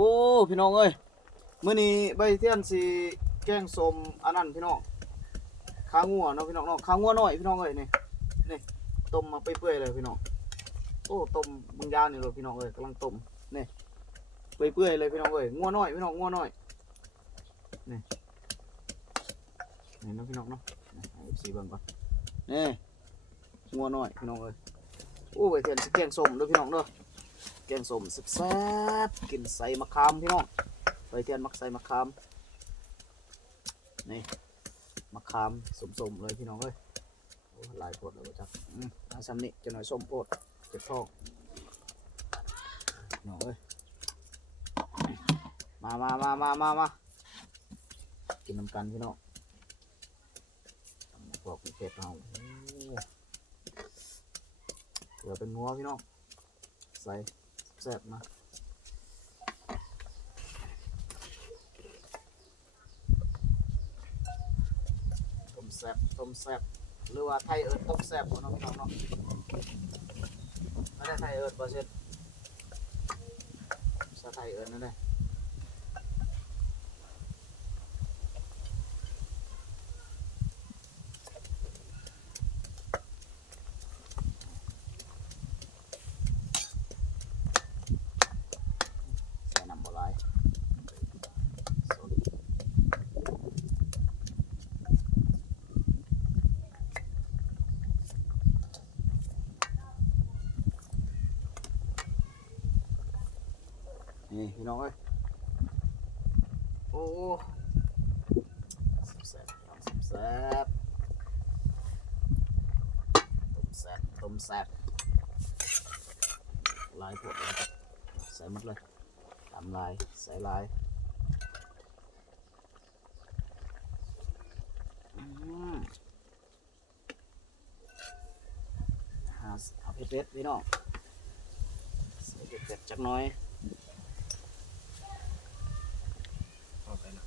อ้พี่น้องเอ้ยมื้อนี้ใบเทียนสิแกงสมอันนั้นพี่น้องขางัวเนาะพี่น้องเนาะขางัวน้อยพี่น้องเอ้ยนี่นี่ต้มมาเปื่อยๆเลยพี่น้องโอ้ต้มบางยาวนี่เลยพี่น้องเอ้ยกำลังต้มนี่เปื่อยๆเลยพี่น้องเอ้ยงัวน้อยพี่น้องงัวน้อยนี่นี่เนาะพี่น้องเนาะนี่ให้ FC เบิ่งก่อนนี่งัวน้อยพี่น้องเอ้ยโอ้ใบเทียนสิแกงสมเด้อพี่น้องเด้อ แกงส้มแซ่บๆกินใส่มะขามพี่น้องใบเทียนมักใส่มะขามนี่มะขามสมๆเลยพี่น้องเอ้ยหลายโพดเลยว่าจักอืมาซ้ำนี่จะหน่อยส้มโพดเจ็บท้องพี่น้องเอ้ยมามามามามามากินน้ำกันพี่น้องพวกเผ็ดเราเดี๋ยวเป็นงัวพี่น้องใส่ แซ่บนะต้มแซ่บต้มแซ่บหรือว่าไทยเอิร์ดต้มแซ่บของน้องพี่น้องเนาะไม่ได้ไทยเอิร์ดเปอร์เซ็นต์ภาษาไทยเอิร์ดนั่นแหละใส่น้ำบะลายโซลิด นี่พี่น้องเอ้ยโอ้แซ่บๆพี่น้องแซ่บต้มแซ่บต้มแซ่บลายปวดเลยใส่หมดเลยตำลายใส่ลายหาเอาเผ็ดๆพี่น้องใส่เผ็ดๆจักน้อยเอาไปนะ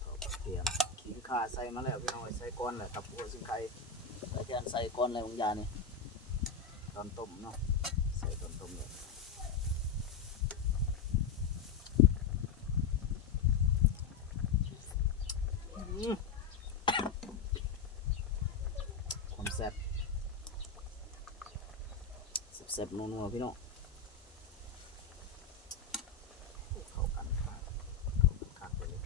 เอากระเทียม ขิงข่าใส่มาแล้วพี่น้องใส่ก้อนแหละครับหัวสิงไข่ใส่แทนใส่ก้อนอะไรบางอย่างนี่ตอนต้มเนาะใส่ตอนต้มเลยความแซ่บแซ่บนัวๆพี่น้องเข้ากันครับเข้ากันคักไปเลย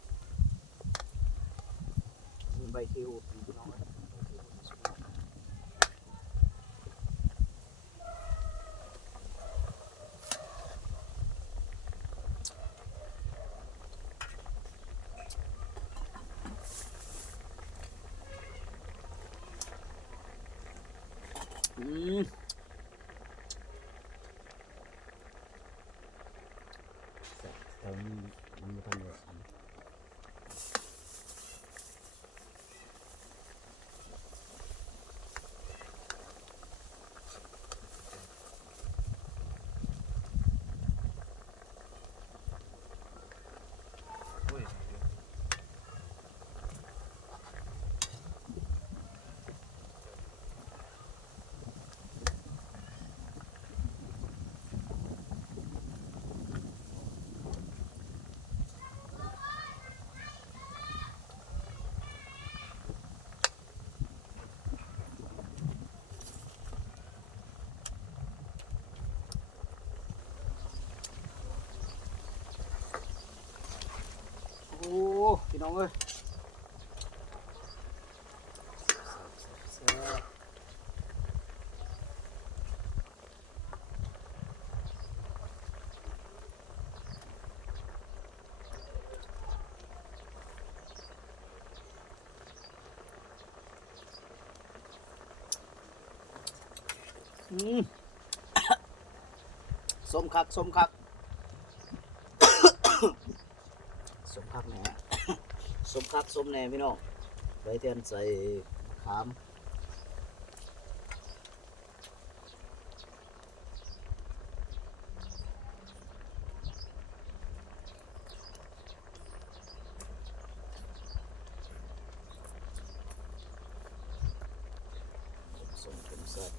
มีใบคิวพี่น้องเอ้ยใบคิวสุดยอด อืมแต่มันมันไม่ทันเลยโอ้ พี่น้องเอ้ยอืมสมคักสมคักสมคักแหน่ย สมคักสมแน่พี่น้องใบเทียนใส่ขามสสมต้มแซ่บ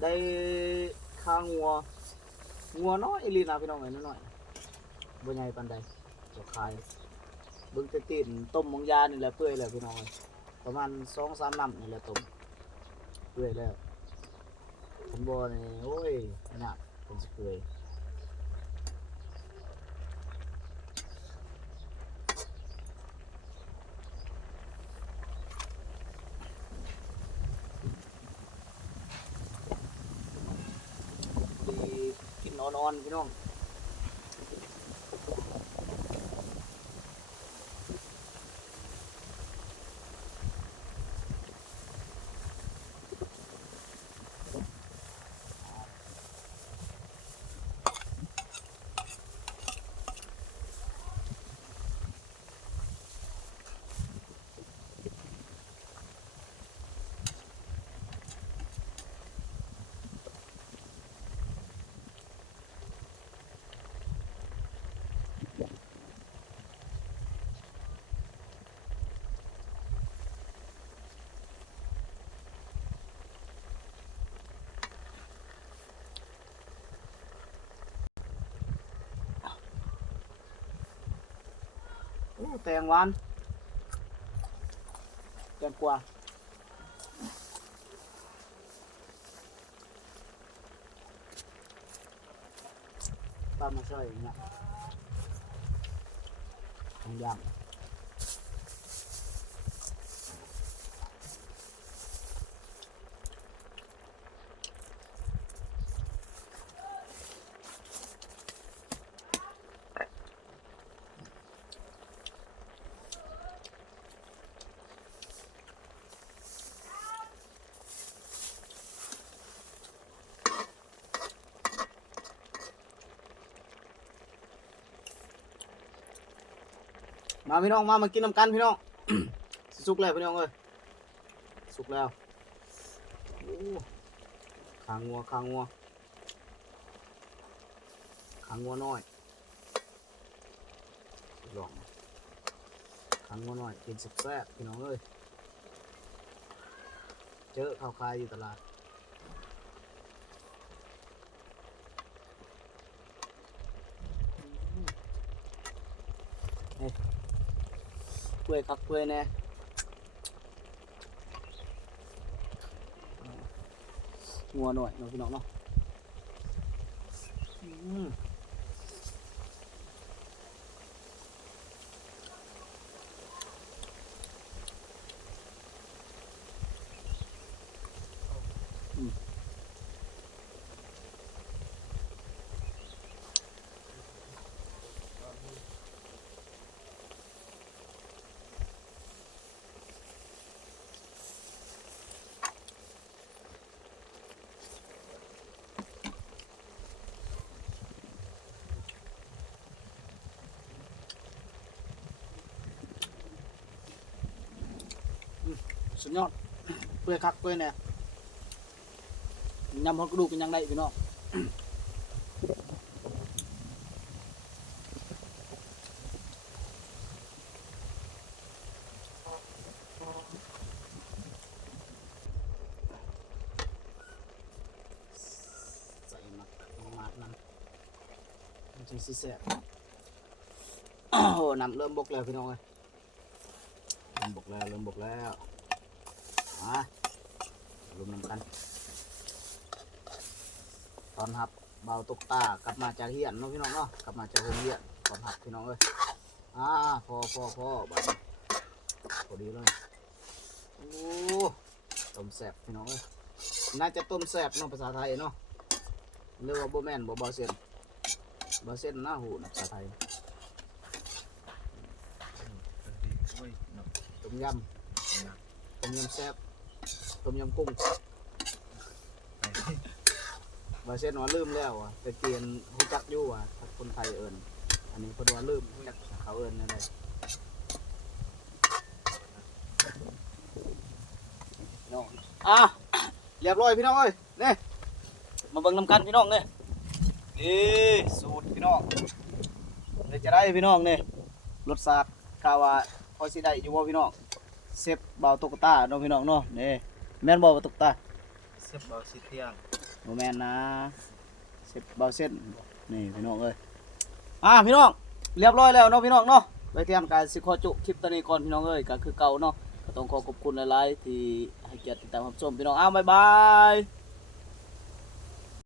ได้างัวงัวน้อยอีลีนะพี่น้องเอ้ยน้อยๆบ่ใหญ่ปานใดจะขายเบิ่งแต่ตีนต้มมงยานี่แหละเปื่อยแล้วพี่น้องเอ้ยประมาณ2-3น้ำนี่แหละต้มเปื่อยแล้วคันบ่นี่โอ้ยยากเพิ่นสิเปื่อย ดีกิ นอนพี่น้อง แตงหวานแตงกวาปลามาช่วยอย่างเงี้ยทองย่าง มาพี่น้องมามากินน้ำกันพี่น้อง สุกแล้วพี่น้องเอ้ยสุกแล้วขางงัวขางงัวขางงัวน้อยลองขางงัวน้อยกินแซ่บๆพี่น้องเอ้ยเจอข้าวคายอยู่ตลาดอืมนี่ เปื่อยคักเปื่อยแน่งัวหน่อยเนาะพี่น้องเนาะอืมอืม สุดยอดเปื่อยคักเปื่อยแน่ยำฮอดกระดูกเป็นยังไงพี่น้องใส่มักมาดนั้นมันจึงสิแซ่บโอ้โหน้ำเริ่มบกแล้วพี่น้องเอ้ยเริ่มบกแล้วเริ่มบกแล้ว มารวมน้ำกัน ตอนหับเบาตกตากลับมาจากเฮียนเนาะพี่น้องเนาะกลับมาจากโรงเรียนตอนหับพี่น้องเอ้ยอ่าพอพอพอบัดพอดีเลยโอ้ต้มแซ่บพี่น้องเอ้ยน่าจะต้มแซ่บเนาะภาษาไทยเนาะเรียกว่าโบแมนบ่บาเซนบาเซนหน้าหูนะภาษาไทยต้มยำต้มยำแซ่บ ต้มยำกุ้งว่าเส้นว่าลืมแล้วอะแต่เกียนรู้จักอยู่อะถ้าคนไทยเอิญอันนี้เพอดว่าลืมรู้จักเขาเอิญอะไรน้องอะเรียบร้อยพี่น้องเอ้ยนี่มาเบิ่งนำกันพี่น้องเนี่ยนี่สูตรพี่น้องเลยจะได้พี่น้องเนี่รสชาติกาวาพอสิได้อยู่บ่พี่น้องเซฟเบาตุกตาเนาะพี่น้องเนาะนี่ แม่นบ่เบาตุกตาเสียบเบาสิเที่ยงบ่แม่นนะเซฟเบาเส้นนี่พี่น้องเอ้ยอ่าพี่น้องเรียบร้อยแล้วเนาะพี่น้องเนาะไปเตรียมการสิขอจุคลิปตัวนี้ก่อนพี่น้องเอ้ยก็คือเก่าเนาะก็ต้องขอขอบคุณหลายๆที่ให้เกียรติติดตามรับชมพี่น้องอ้าวบ๊ายบาย